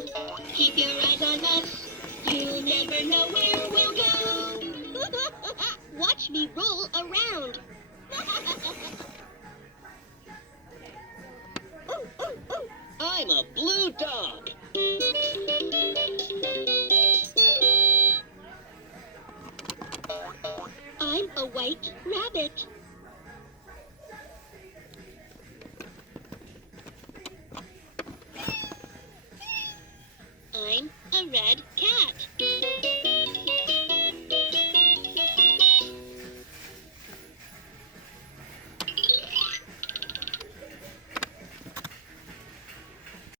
go. Keep your eyes on us. You never know where we'll go. Watch me roll around. I'm a blue dog. I'm a white rabbit. I'm a red cat.